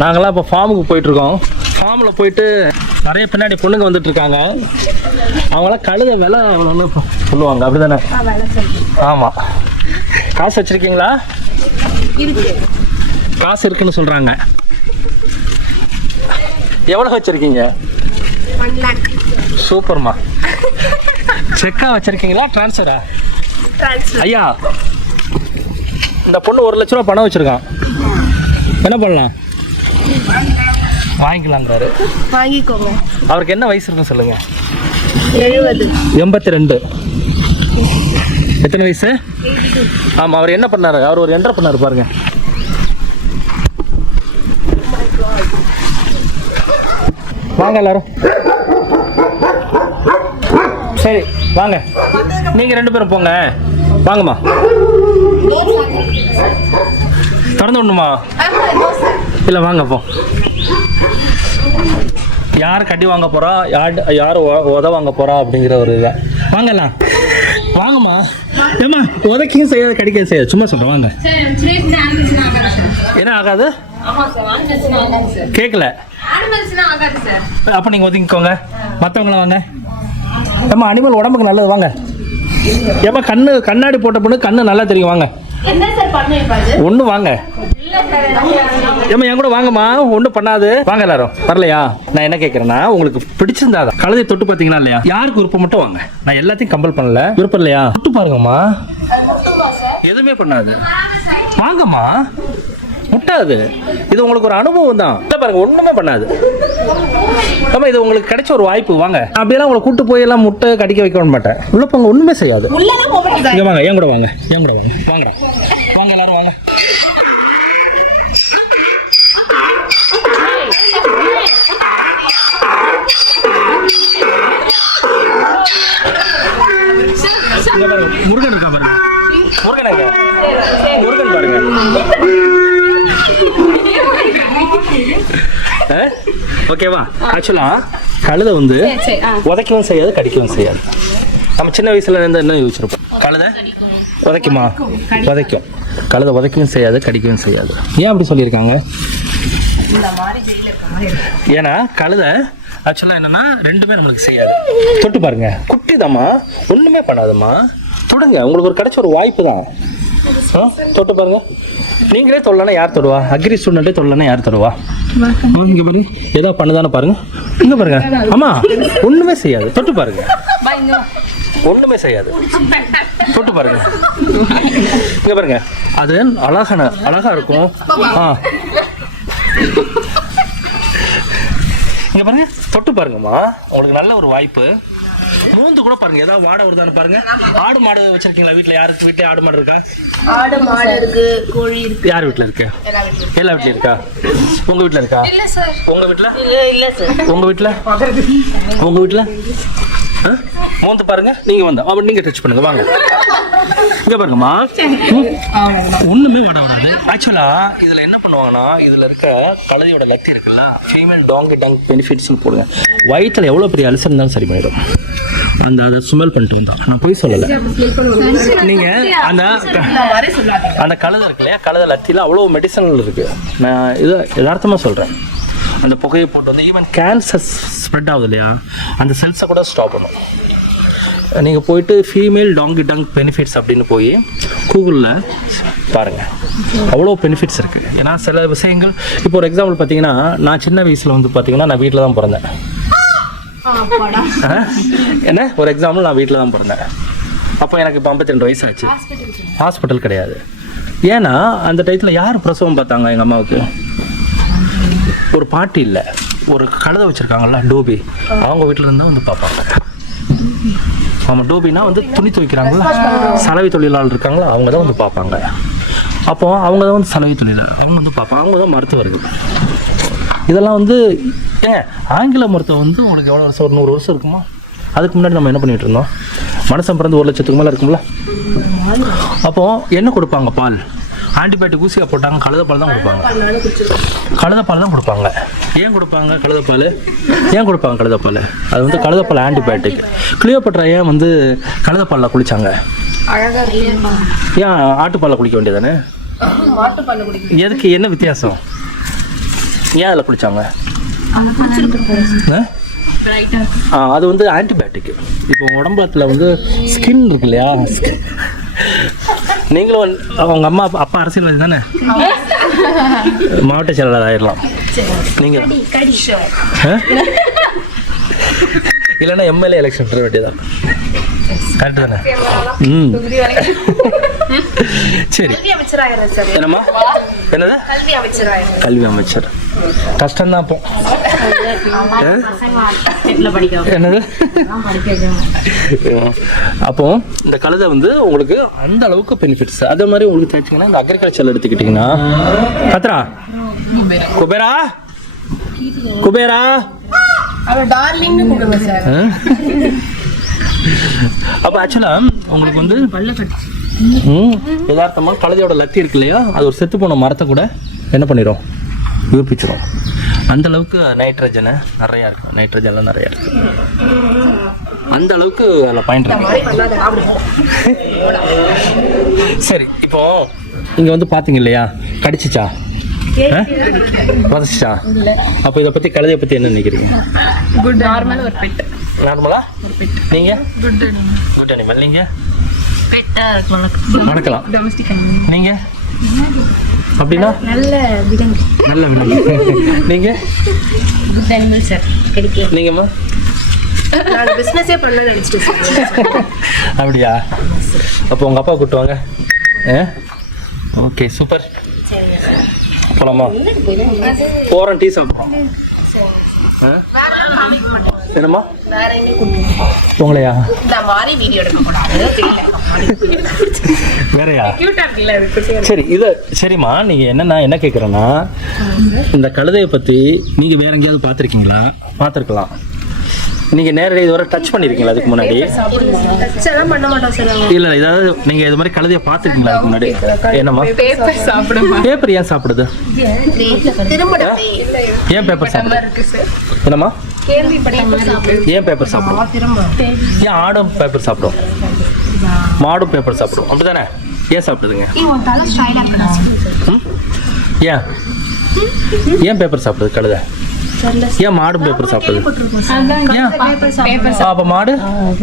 நாங்களாம் இப்போ ஃபார்முக்கு போயிட்டுருக்கோம். ஃபார்மில் போயிட்டு நிறைய பின்னாடி பொண்ணுங்க வந்துட்டு இருக்காங்க அவங்களாம் கழுத விலை எவ்வளோன்னு சொல்லுவாங்க. அப்படி தானே ஆமாம் காசு வச்சுருக்கீங்களா? காசு இருக்குன்னு சொல்கிறாங்க எவ்வளோ வச்சுருக்கீங்க? சூப்பர்மா. செக்கா வச்சுருக்கீங்களா? ட்ரான்ஸ்ஃபரா ஐயா இந்த பொண்ணு ஒரு லட்ச ரூபா பணம் வச்சுருக்கான். என்ன பண்ணலாம்? வாங்கிக்கலாங்கிறாரு. வாங்கிக்கோங்க. அவருக்கு என்ன வயசு இருக்குன்னு சொல்லுங்க. எழுபது எண்பத்தி ரெண்டு எத்தனை வயசு? ஆமாம் அவர் என்ன பண்ணாரு? அவர் ஒரு என்ட்ரு பண்ணாரு பாருங்க. வாங்க எல்லாரும். சரி வாங்க. நீங்க ரெண்டு பேரும் போங்க. வாங்கம்மா. திறந்து விடணுமா? இல்லை வாங்க போ. யார் கட்டி வாங்க போறா? யார் யார் உத வாங்க போறா அப்படிங்கிற ஒரு இதை. வாங்கலாம் வாங்கம்மா. ஏம்மா உதைக்கும் செய்யாது கடிக்க செய்யாது. சும்மா சொல்கிறேன் வாங்க. என்ன ஆகாது? கேட்கல அப்போ நீங்கள் ஒதுங்கிக்கோங்க. மற்றவங்கள வாங்க. ஏம்மா அனிமல் உடம்புக்கு நல்லது வாங்க. ஏம்மா கண்ணு கண்ணாடி போட்ட பொண்ணு கண்ணு நல்லா தெரியும் வாங்க. ஒன்று வாங்க. ஏம்மா என் கூட வாங்கம்மா. ஒன்றும் பண்ணாது. வாங்க எல்லாரும். வரலையா? நான் என்ன கேட்குறேன்னா உங்களுக்கு பிடிச்சிருந்தா தான். கழுதை தொட்டு பார்த்தீங்கன்னா இல்லையா? யாருக்கு விருப்பம் மட்டும் வாங்க. நான் எல்லாத்தையும் கம்பல் பண்ணல. விருப்பம் இல்லையா? தொட்டு பாருங்கம்மா. எதுவுமே பண்ணாது. வாங்கம்மா. முட்டாது. இது உங்களுக்கு ஒரு அனுபவம் தான். இல்லை பாருங்க ஒன்றுமே பண்ணாது. ஆமா இது உங்களுக்கு கிடைச்ச ஒரு வாய்ப்பு. வாங்க. அப்படியெல்லாம் உங்களை கூட்டு போய் எல்லாம் முட்டை கடிக்க வைக்க மாட்டேன். உள்ள போங்க ஒன்றுமே செய்யாது. இங்க வாங்க என் கூட வாங்க என் கூட வாங்க வாங்கடா வாங்க எல்லாரும் வாங்க இங்க பாருங்க முருகன் இருக்கா பாருங்க முருகன் எங்க முருகன் பாருங்க ஆ? ஓகேவா ஆக்சுவலா கழுதை வந்து உதைக்கவும் செய்யாது கடிக்கவும் செய்யாது. நம்ம சின்ன வயசுல இருந்து என்ன யோசிச்சிருப்போம்? கழுதை? உதைக்குமா? உதைக்கும் கழுதை உதைக்கவும் செய்யாது கடிக்கவும் செய்யாது. ஏன் அப்படி சொல்லியிருக்காங்க? ஏன்னா கழுதை ஆக்சுவலாக என்னன்னா ரெண்டுமே நம்மளுக்கு செய்யாது. தொட்டு பாருங்க. குட்டிதாம்மா ஒண்ணுமே பண்ணாதம்மா. தொடுங்க உங்களுக்கு ஒரு கிடைச்ச ஒரு வாய்ப்பு தான். ஆ, தொட்டு பாருங்க. நீங்களே தொல்லனா யார் தொடுவா? அக்ரி ஸ்டூடெண்ட்டே தொல்லனா யார் தொடுவா? இங்க பாருங்க ஏதோ பண்ணுதானே பாருங்க. இங்க பாருங்க. அம்மா ஒண்ணுமே செய்யாது. தொட்டு பாருங்க. ஒண்ணுமே செய்யாது. தொட்டு பாருங்க. இங்க பாருங்க. அது அழகான அழகா இருக்கும். ஆ. இங்க பாருங்க. தொட்டு பாருங்கம்மா. உங்களுக்கு நல்ல ஒரு வாய்ப்பு. மூந்து கூட பாருங்க. ஏதாவது வாடை வருதான்னு பாருங்க. ஆடு மாடு வச்சிருக்கீங்களா வீட்ல? யாருக்கு வீட்டுல ஆடு மாடு இருக்கா? ஆடு மாடு இருக்கு கோழி இருக்கு. யார் வீட்ல இருக்கு? எல்லா வீட்லயும் இருக்கா. உங்க வீட்ல இருக்கா? உங்க வீட்ல? இல்ல சார் உங்க வீட்ல? உங்க வீட்ல? ஆ? மூந்து பாருங்க. நீங்க வந்தா நீங்க டச் பண்ணுங்க. வாங்க. இங்க பாருங்கம்மா. ஒண்ணுமே விட வராது ஆக்சுவலா இதுல என்ன பண்ணுவாங்கன்னா இதுல இருக்க கழுதையோட லத்தி இருக்குல்ல ஃபீமேல் டாங் டங் பெனிஃபிட்ஸ்னு போடுங்க. வயிற்றுல எவ்வளவு பெரிய அல்சர் இருந்தாலும் சரி பண்ணிடும் அந்த அதை சுமல் பண்ணிட்டு வந்தோம் நான் போய் சொல்லலை. நீங்க அந்த அந்த கழுதை இருக்கு இல்லையா கழுதை லத்தியில் அவ்வளோ மெடிசனல் இருக்கு. நான் இது யதார்த்தமாக சொல்கிறேன் அந்த புகையை போட்டு வந்து ஈவன் கேன்சர் ஸ்ப்ரெட் ஆகுது இல்லையா அந்த செல்ஸை கூட ஸ்டாப் பண்ணும். நீங்கள் போயிட்டு ஃபீமேல் டாங்கி டங் பெனிஃபிட்ஸ் அப்படின்னு போய் கூகுளில் பாருங்கள் அவ்வளோ பெனிஃபிட்ஸ் இருக்குது ஏன்னா சில விஷயங்கள் இப்போ ஒரு எக்ஸாம்பிள் பார்த்தீங்கன்னா நான் சின்ன வயசில் வந்து பார்த்தீங்கன்னா நான் வீட்டில் தான் பிறந்தேன்? என்ன? ஒரு எக்ஸாம்பிள் நான் வீட்டில் தான் பிறந்தேன். அப்போ எனக்கு இப்போ ஐம்பத்தி ரெண்டு வயசு ஆச்சு ஹாஸ்பிட்டல் கிடையாது. ஏன்னா அந்த டயத்தில் யார் பிரசவம் பார்த்தாங்க எங்கள் அம்மாவுக்கு? ஒரு பாட்டி இல்லை. ஒரு கழுதை வச்சுருக்காங்கல்ல டோபி. அவங்க வீட்டில் இருந்தால் வந்து பார்ப்பாங்க. ஆமாம் டோபினா வந்து துணி துவைக்கிறாங்களா? சலவை தொழிலாளர் இருக்காங்களா? அவங்க தான் வந்து பார்ப்பாங்க. அப்போ அவங்க தான் வந்து சலவை தொழிலாளர். அவங்க வந்து பார்ப்பாங்க. அவங்க தான் மருத்துவர்கள். இதெல்லாம் வந்து ஏங்க ஆங்கில மருத்துவம் வந்து உங்களுக்கு எவ்வளோ வருஷம் ஒரு நூறு வருஷம் இருக்குமா? அதுக்கு முன்னாடி நம்ம என்ன பண்ணிட்டு இருந்தோம்? மனசம் பிறந்து ஒரு லட்சத்துக்கு மேலே இருக்கும்ல? அப்போ என்ன கொடுப்பாங்க பால்? ஆன்டிபயோட்டிக் ஊசியாக போட்டாங்க கழுதப்பால் தான் கொடுப்பாங்க. கழுதப்பால் தான் கொடுப்பாங்க. ஏன் கொடுப்பாங்க கழுதப்பால்? ஏன் கொடுப்பாங்க கழுதப்பால்? அது வந்து கழுதப்பால் ஆன்டிபயோட்டிக் கிளியோபட்ரா ஏன் வந்து கழுதப்பாலில் குளிச்சாங்க? ஏன் ஆட்டுப்பாலில் குளிக்க வேண்டியதானே? எதுக்கு என்ன வித்தியாசம்? ஏன் அதில்? ஆ? அது வந்து ஆன்டிபயோட்டிக் இப்போ உடம்புல வந்து ஸ்கின் இருக்கு இல்லையா. நீங்களும் அவங்க அம்மா அப்பா- அப்பா அரசியல்வாதி தானே? மாவட்ட செயலாளர் ஆயிடலாம். நீங்கள்? இல்லைன்னா எம்எல்ஏ எலெக்ஷன் பெற வேண்டியதான் கரெக்டு தானே? ம். சரி. என்னம்மா? என்னது? கல்வி அமைச்சராகிறேன். கல்வி அமைச்சர். கஷ்டம்தான் அப்போ? என்னது? அப்போ இந்த கழுதை வந்து உங்களுக்கு அந்த அளவுக்கு பெனிஃபிட்ஸ் அதே மாதிரி உங்களுக்கு தெரிஞ்சுங்கன்னா இந்த அக்ரிகல்ச்சர் எடுத்துக்கிட்டிங்கன்னா கத்ரா குபேரா? குபேரா? அவன் அப்போ ஆக்சுவலாக உங்களுக்கு வந்து ம் யதார்த்தமா கழுதையோட லத்தி இருக்கு இல்லையா அது ஒரு செத்து போன மரத்தை கூட என்ன பண்ணிடும் உயிர்ப்பிச்சிடும் அந்த அளவுக்கு நைட்ரஜனு நிறையா இருக்கு. நைட்ரஜன்லாம் நிறையா இருக்கு. அந்த அளவுக்கு அதில் பாயிண்ட் இருக்கு. சரி இப்போ இங்க வந்து பாத்தீங்க இல்லையா? கடிச்சிச்சா? வதச்சிச்சா? அப்போ இதை பத்தி கழுதையை பத்தி என்ன நினைக்கிறீங்க? குட் நார்மல் ஒரு பெட் நார்மலா நீங்க? குட் குட் அனிமல் நீங்க? பெட்டா இருக்கலாம். வணக்கலாம். டொமஸ்டிக் நீங்க? அப்படின்னா? நல்ல விலங்கு. நல்ல விலங்கு. நீங்க? குட் அனிமல் சார் கிடைக்கும் நீங்கம்மா? நான் பிசினஸே பண்ண நினைச்சிட்டு சார் அப்படியா? அப்போ உங்க அப்பா கூட்டு வாங்க. Okay super. போலாமா? போகிறோம் டீ சாப்பிட்றோம்? என்னம்மா? வேற எங்க கூப்பிடுங்க உங்களையா இந்த மாதிரி வீடியோ எடுக்க கூடாது வேறையா? சரி இதை சரிம்மா நீங்கள் என்னன்னா என்ன கேட்குறேன்னா இந்த கழுதையை பற்றி நீங்கள் வேற எங்கேயாவது பார்த்துருக்கீங்களா? பார்த்துருக்கலாம். நீங்கள் நேரடி இதுவரை டச் பண்ணியிருக்கீங்களா அதுக்கு முன்னாடி? நாங்க. இல்லை ஏதாவது நீங்கள் இது மாதிரி கழுதையை பார்த்துருக்கீங்களா அதுக்கு முன்னாடி? என்னம்மா? பேப்பர் ஏன் சாப்பிடுது? ஏன் பேப்பர் சாப்பிடுது? என்னம்மா? ஏன் பேப்பர் சாப்பிடும் ஏன் ஆடும் பேப்பர் சாப்பிடும்? மாடும் பேப்பர் சாப்பிடும் அப்படிதானே ஏன் சாப்பிடுதுங்க? ம்? ஏன்? ஏன் பேப்பர் சாப்பிடுது கழுதை? ஏன் மாடும் பேப்பர் சாப்பிடுது? அப்ப மாடு?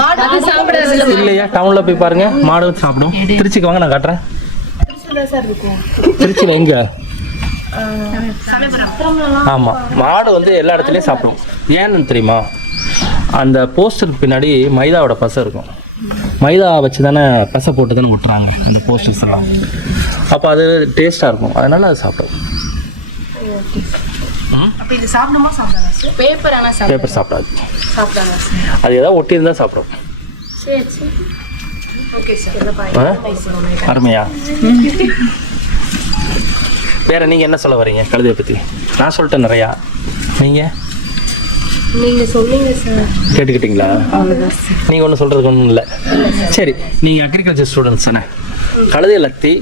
மாடு சாப்பிடாது இல்லையா? டவுன்ல போய் பாருங்க. மாடு சாப்பிடும். திருச்சிக்கு வாங்க நான் காட்டுறேன். திருச்சியில் எங்க? ஆமா. மாடு வந்து எல்லா இடத்துலயும் சாப்பிடும். ஏன்னு தெரியுமா? அந்த போஸ்டருக்கு பின்னாடி மைதாவோட பசை இருக்கும். மைதா வச்சு தானே பசை போட்டு தானே விட்டுறாங்க இந்த போஸ்டர்ஸ் எல்லாம். அப்போ அது டேஸ்ட்டாக இருக்கும். அதனால அது சார் பேப்பர் சாப்பிடாது அது ஏதாவது ஒட்டி இருந்தால் சாப்பிடும். சரி சரி. ஓகே சார் என்ன ஆ? அருமையா? வேற நீங்க என்ன சொல்ல வரீங்க? கழுதையை பத்தி. நான் சொல்லிட்டேன் நிறையா. நீங்க? நீங்க சொன்னீங்க சார். கேட்டுக்கிட்டீங்களா? நீங்க ஒன்றும் சொல்றதுக்கு ஒன்றும் இல்லை. சரி நீங்க அக்ரிகல்ச்சர் ஸ்டூடெண்ட்ஸ் தானே? கழுதை லத்தி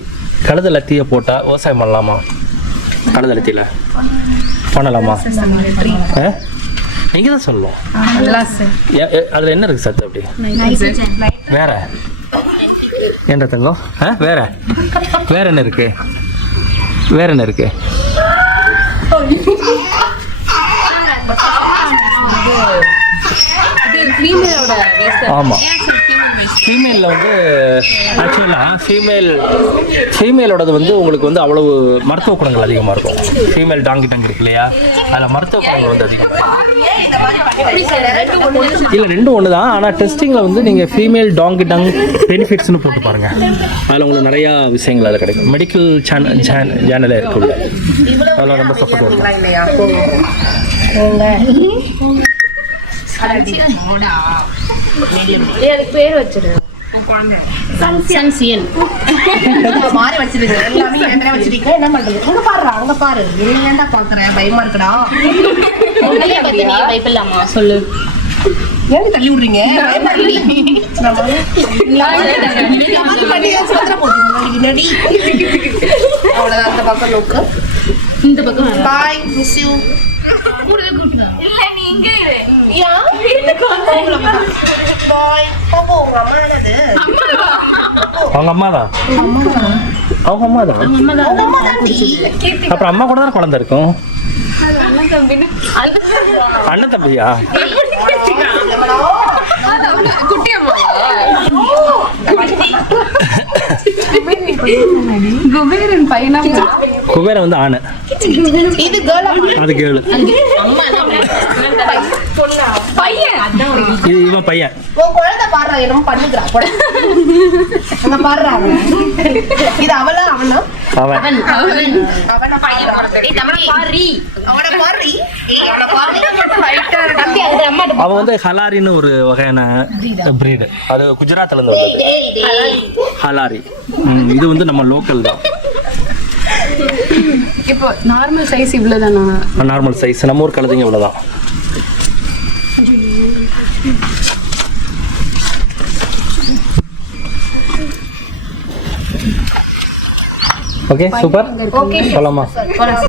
கழுதை லத்தியை போட்டா விவசாயம் பண்ணலாமா? கழுதை லத்தியில? பண்ணலாமா? ஆ? நீங்க தான் சொல்லணும். அதுல என்ன இருக்கு சத்து அப்படி? வேற? ஏன்டா தங்கம்? ஆ வேற? வேற என்ன இருக்கு? வேற என்ன இருக்கு? இது ஃபீமேலோட வேஸ்ட் ஆமா. ஃபீமேலில் வந்து ஆக்சுவலாக ஃபீமேல் ஃபீமேலோடது வந்து உங்களுக்கு வந்து அவ்வளவு மருத்துவ குணங்கள் அதிகமாக இருக்கும். ஃபீமேல் டாங்கி டங் இருக்கு இல்லையா? அதில் மருத்துவ குணங்கள் வந்து அதிகமாக இல்லை ரெண்டும் ஒன்று தான் ஆனால் டெஸ்டிங்கில் வந்து நீங்கள் ஃபீமேல் டாங்கி டங் பெனிஃபிட்ஸ்னு போட்டு பாருங்க. அதில் உங்களுக்கு நிறையா விஷயங்கள் அதில் கிடைக்கும். மெடிக்கல் சேனல் சேனலே இருக்குல்ல அதெல்லாம் ரொம்ப சப்போர்ட் இருக்கும் இல்லையா அதுக்கு பேர் வச்சிரு. சன்சியன் மாறி வச்சிருக்க. எல்லாமே ஏன்டா வச்சிருக்கீங்க என்ன பண்றது? அங்க பாரு அங்க பாரு. என்ன ஏன்டா பாக்குற பயமா இருக்குடா. பயப்படலாமா? சொல்லு. ஏன் தள்ளி விடுறீங்க. அவ்வளவுதான் அந்த பக்கம் இந்த பக்கம் பாய் மிஸ் யூ பாய் பாப்பா உங்க அம்மா அவங்க அம்மா தான் அவங்க அம்மா தான் அம்மா அப்புறம் அம்மா கூட தான் குழந்தை இருக்கும்? அண்ணன் தம்பியா? குபேரன் பையனா குபேரன் வந்து ஆணு. இது கேர்ளா அது பையன். இது. இவன் பையன். உன் குழந்தை பாடுறா என்னமோ பண்ணுகிறா கூட அங்க பாடுறா அவன். இது அவளா வந்து ஹலாரின்னு ஒரு வகையான பிரீடு. அது குஜராத்ல இருந்து வந்தது. ஹலாரி. இது வந்து நம்ம லோக்கல் தான். இப்போ நார்மல் சைஸ் இவ்வளவுதானா? நார்மல் சைஸ் நம்ம ஊர் கழுதைங்க இவ்வளோதான் ஓகே சூப்பர் போலாமா